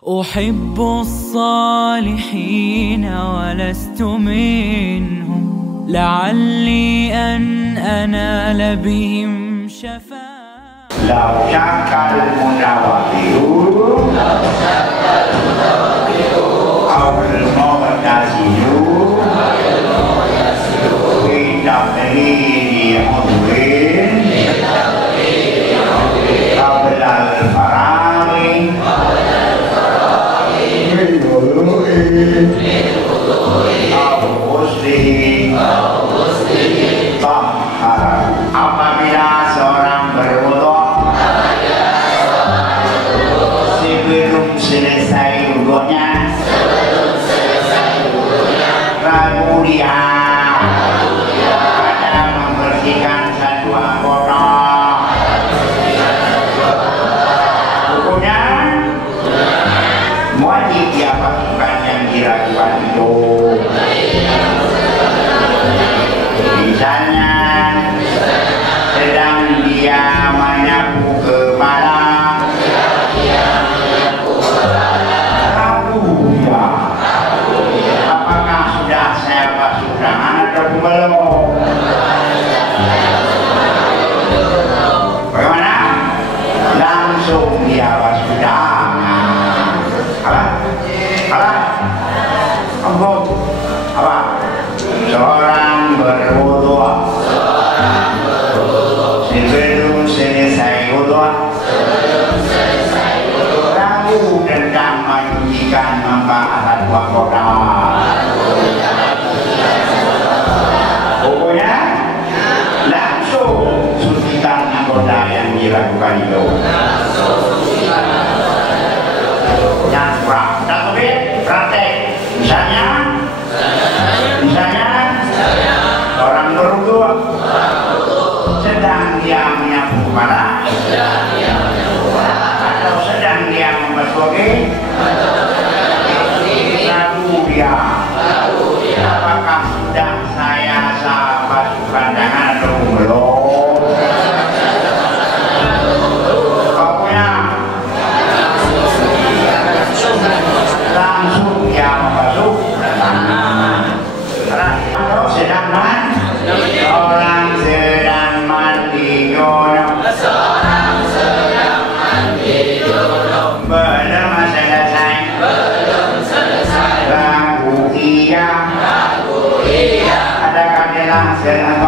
أحب الصالحين ولست منهم لعلي أن أنال بهم شفاعة. لو شك المتوكل أو المعتزل في تقليد عضوين قبل الفراغ من وضوء أو غسله طهر. Apabila seorang berwudu sebelum selesai wudunya ragu dia pada membersihkan satu anggota hukumnya wajib dia lakukan yang diragukan itu. Misalnya sedang dia menyapu kepala ragu dia apakah sudah saya basuh tangan atau belum. Bagaimana? Langsung dia basuh tangan. Apa? Seorang berwudu sebelum selesai wudu ragu tentang mencucikan membahas anggota. Pokoknya langsung sucikan anggota yang dilakukan itu. Yang praktek. Misalnya orang berwudu sedang dia menyapu kepala atau sedang dia membasuh ragu dia apakah sudah saya basuhkan tangan atau belum. Pokoknya langsung dia membasuh tangan. Kalau orang sedang mandi junub belum selesai ragu iya adakah dia sedang